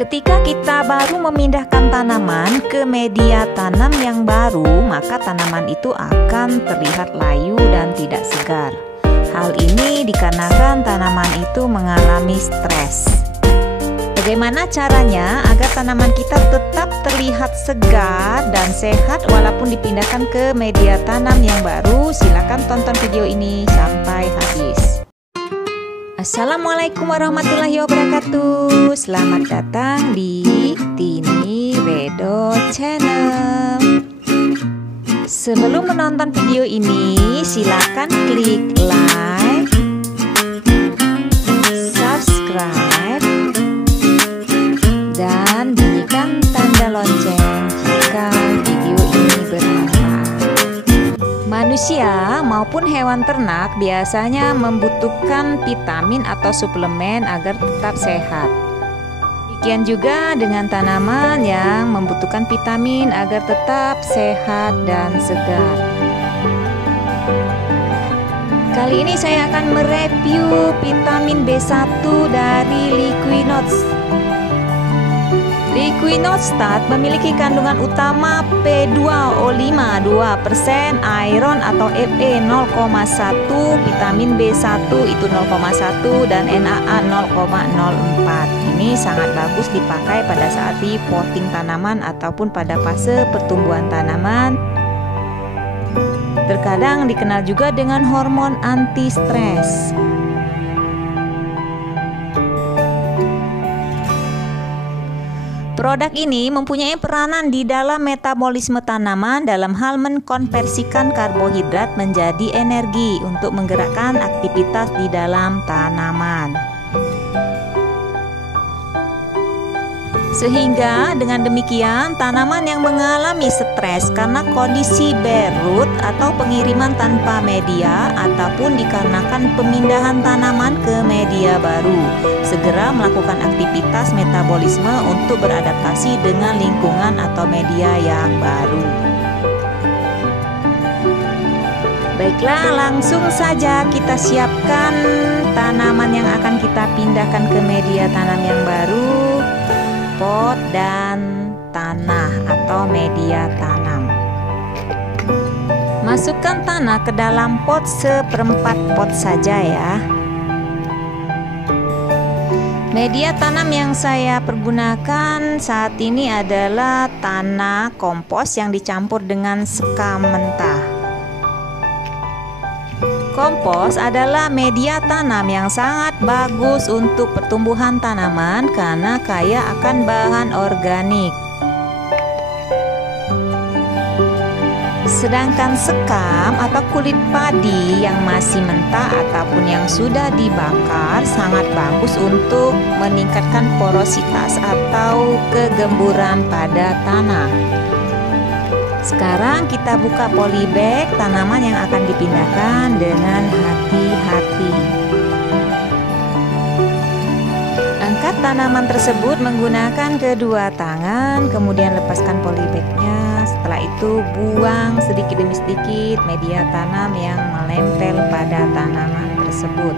Ketika kita baru memindahkan tanaman ke media tanam yang baru, maka tanaman itu akan terlihat layu dan tidak segar. Hal ini dikarenakan tanaman itu mengalami stres. Bagaimana caranya agar tanaman kita tetap terlihat segar dan sehat walaupun dipindahkan ke media tanam yang baru? Silakan tonton video ini sampai habis. Assalamualaikum warahmatullahi wabarakatuh. Selamat datang di Tini Wedo Channel. Sebelum menonton video ini, silakan klik like, subscribe, dan bunyikan tanda lonceng jika video ini bermanfaat. Manusia maupun hewan ternak biasanya membutuhkan vitamin atau suplemen agar tetap sehat. Demikian juga dengan tanaman yang membutuhkan vitamin agar tetap sehat dan segar. Kali ini saya akan mereview vitamin B1 dari Liquinox. Liquinostat memiliki kandungan utama P2O5 2%, iron atau Fe 0,1, vitamin B1 itu 0,1 dan NAA 0,04. Ini sangat bagus dipakai pada saat repotting tanaman ataupun pada fase pertumbuhan tanaman. Terkadang dikenal juga dengan hormon anti stres. Produk ini mempunyai peranan di dalam metabolisme tanaman dalam hal mengkonversikan karbohidrat menjadi energi untuk menggerakkan aktivitas di dalam tanaman. Sehingga dengan demikian tanaman yang mengalami stres karena kondisi bare root atau pengiriman tanpa media ataupun dikarenakan pemindahan tanaman ke media baru, segera melakukan aktivitas metabolisme untuk beradaptasi dengan lingkungan atau media yang baru. Baiklah, langsung saja kita siapkan tanaman yang akan kita pindahkan ke media tanam yang baru. Pot dan tanah atau media tanam. Masukkan tanah ke dalam pot seperempat pot saja ya. Media tanam yang saya pergunakan saat ini adalah tanah kompos yang dicampur dengan sekam mentah. Kompos adalah media tanam yang sangat bagus untuk pertumbuhan tanaman karena kaya akan bahan organik. Sedangkan sekam atau kulit padi yang masih mentah ataupun yang sudah dibakar sangat bagus untuk meningkatkan porositas atau kegemburan pada tanah. Sekarang kita buka polybag tanaman yang akan dipindahkan dengan hati-hati. Angkat tanaman tersebut menggunakan kedua tangan, kemudian lepaskan polybagnya. Setelah itu buang sedikit demi sedikit media tanam yang menempel pada tanaman tersebut.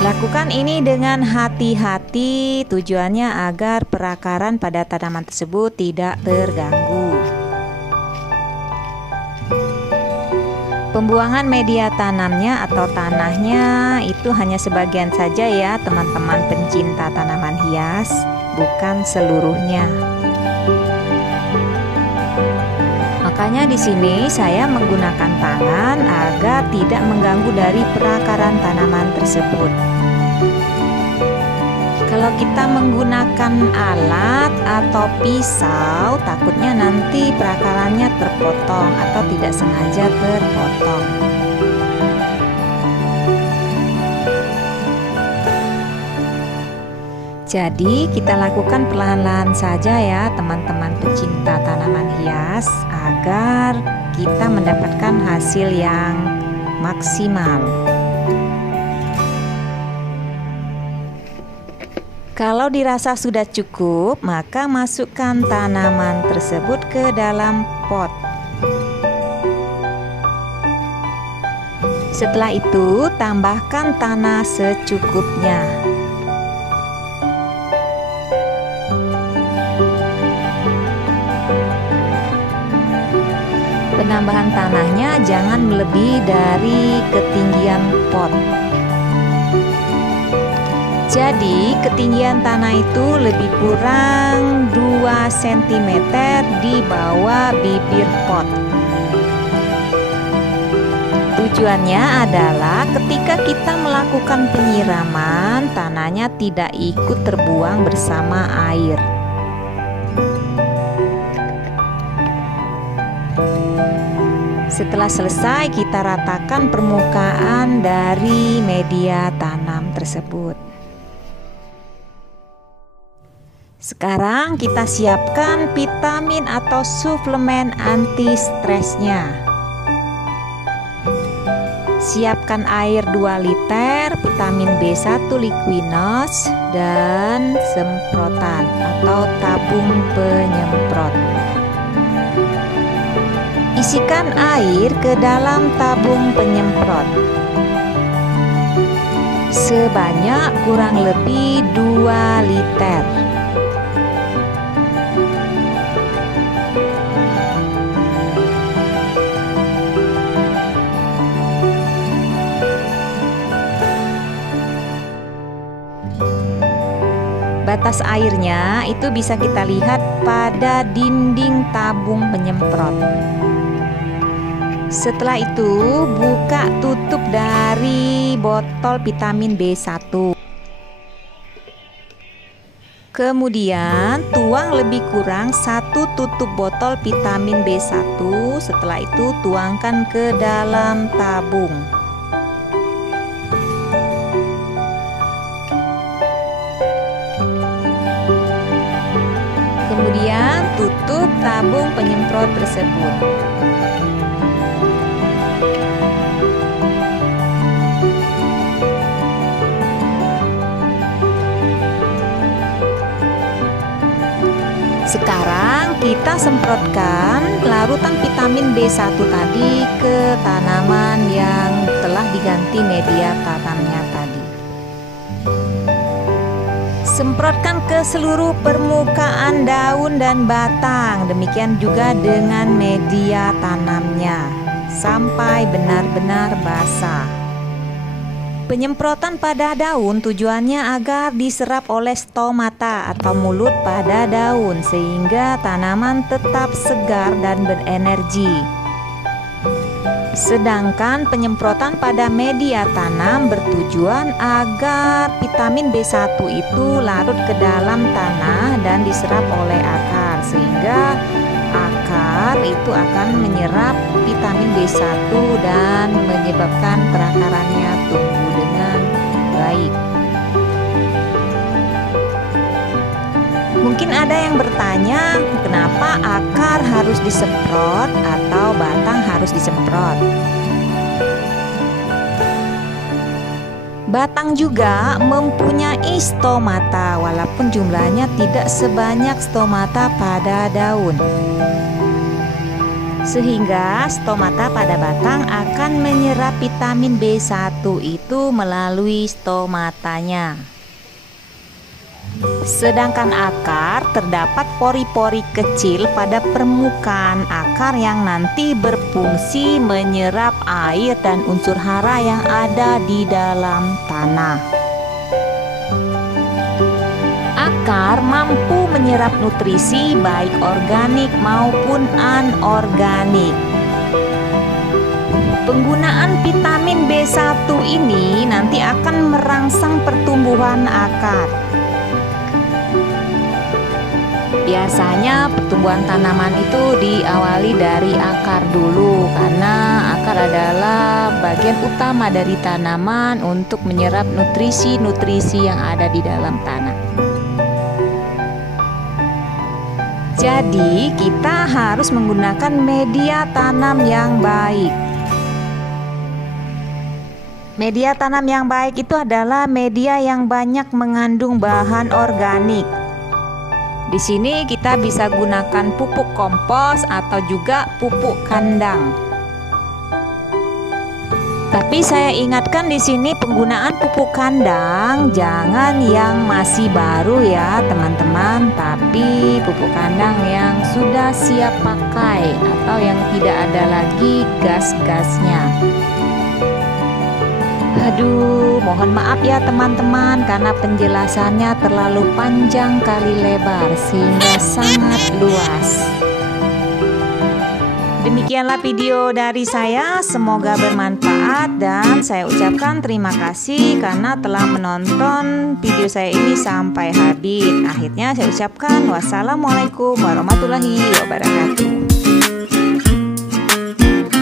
Lakukan ini dengan hati-hati, tujuannya agar perakaran pada tanaman tersebut tidak terganggu. Pembuangan media tanamnya atau tanahnya itu hanya sebagian saja ya teman-teman pencinta tanaman hias, bukan seluruhnya. Makanya di sini saya menggunakan tangan agar tidak mengganggu dari perakaran tanaman tersebut. Kalau kita menggunakan alat atau pisau, takutnya nanti perakarannya terpotong atau tidak sengaja terpotong. Jadi kita lakukan perlahan-lahan saja ya teman-teman pecinta tanaman hias agar kita mendapatkan hasil yang maksimal. Kalau dirasa sudah cukup, maka masukkan tanaman tersebut ke dalam pot. Setelah itu tambahkan tanah secukupnya. Penambahan tanahnya jangan melebihi dari ketinggian pot. Jadi ketinggian tanah itu lebih kurang 2 cm di bawah bibir pot. Tujuannya adalah ketika kita melakukan penyiraman, tanahnya tidak ikut terbuang bersama air. Setelah selesai, kita ratakan permukaan dari media tanam tersebut. Sekarang kita siapkan vitamin atau suplemen anti stresnya. Siapkan air 2 liter, vitamin B1 Liquinos, dan semprotan atau tabung penyemprot. Isikan air ke dalam tabung penyemprot sebanyak kurang lebih 2 liter. Batas airnya itu bisa kita lihat pada dinding tabung penyemprot. Setelah itu, buka tutup dari botol vitamin B1. Kemudian, tuang lebih kurang 1 tutup botol vitamin B1. Setelah itu, tuangkan ke dalam tabung. Kemudian tutup tabung penyemprot tersebut. Sekarang kita semprotkan larutan vitamin B1 tadi ke tanaman yang telah diganti media tanamnya tadi. Semprotkan ke seluruh permukaan daun dan batang, demikian juga dengan media tanamnya sampai benar-benar basah. Penyemprotan pada daun tujuannya agar diserap oleh stomata atau mulut pada daun sehingga tanaman tetap segar dan berenergi. Sedangkan penyemprotan pada media tanam bertujuan agar vitamin B1 itu larut ke dalam tanah dan diserap oleh akar sehingga akar itu akan menyerap vitamin B1 dan menyebabkan perakarannya tumbuh dengan baik. Mungkin ada yang bertanya, kenapa akar harus disemprot atau batang harus disemprot? Batang juga mempunyai stomata walaupun jumlahnya tidak sebanyak stomata pada daun. Sehingga stomata pada batang akan menyerap vitamin B1 itu melalui stomatanya. Sedangkan akar terdapat pori-pori kecil pada permukaan akar yang nanti berfungsi menyerap air dan unsur hara yang ada di dalam tanah. Akar mampu menyerap nutrisi baik organik maupun anorganik. Penggunaan vitamin B1 ini nanti akan merangsang pertumbuhan akar. Biasanya pertumbuhan tanaman itu diawali dari akar dulu karena akar adalah bagian utama dari tanaman untuk menyerap nutrisi-nutrisi yang ada di dalam tanah. Jadi kita harus menggunakan media tanam yang baik. Media tanam yang baik itu adalah media yang banyak mengandung bahan organik. Di sini kita bisa gunakan pupuk kompos atau juga pupuk kandang. Tapi saya ingatkan di sini penggunaan pupuk kandang jangan yang masih baru ya teman-teman, tapi pupuk kandang yang sudah siap pakai atau yang tidak ada lagi gas-gasnya. Aduh, mohon maaf ya teman-teman karena penjelasannya terlalu panjang kali lebar sehingga sangat luas. Demikianlah video dari saya, semoga bermanfaat dan saya ucapkan terima kasih karena telah menonton video saya ini sampai habis. Akhirnya saya ucapkan wassalamualaikum warahmatullahi wabarakatuh.